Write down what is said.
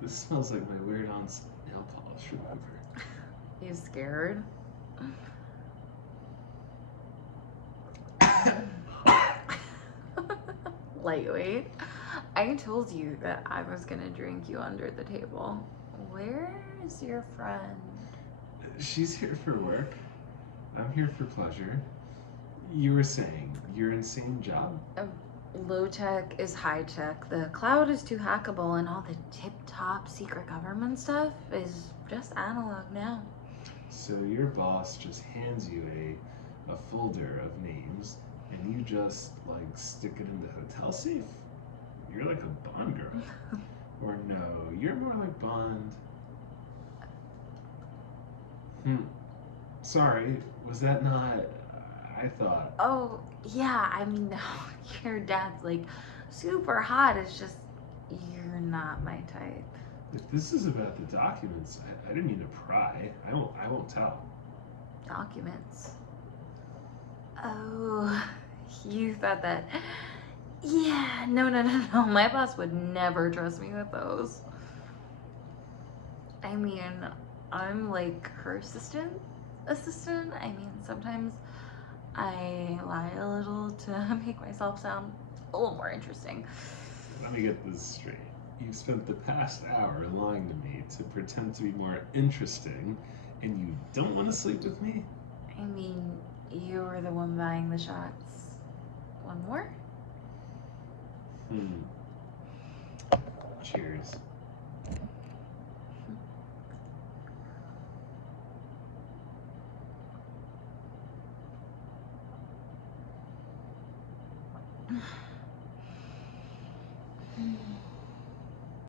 This smells like my weird aunt's nail polish remover. You scared? Lightweight. I told you that I was gonna drink you under the table. Where's your friend? She's here for work. I'm here for pleasure. You were saying your insane job? Low tech is high tech. The cloud is too hackable, and all the tip top secret government stuff is just analog now. So your boss just hands you a folder of names, and you just like stick it in the hotel safe? You're like a Bond girl. Or no, you're more like Bond. Sorry, was that not? I thought. Oh, yeah, I mean, your dad's like super hot. It's just, you're not my type. If this is about the documents, I didn't mean to pry. I won't tell. Documents. Oh, you thought that. Yeah, no. My boss would never trust me with those. I mean, I'm like her assistant. I mean, sometimes I lie a little to make myself sound a little more interesting. Let me get this straight. You've spent the past hour lying to me to pretend to be more interesting, and you don't want to sleep with me? I mean, you were the one buying the shots. One more? Cheers.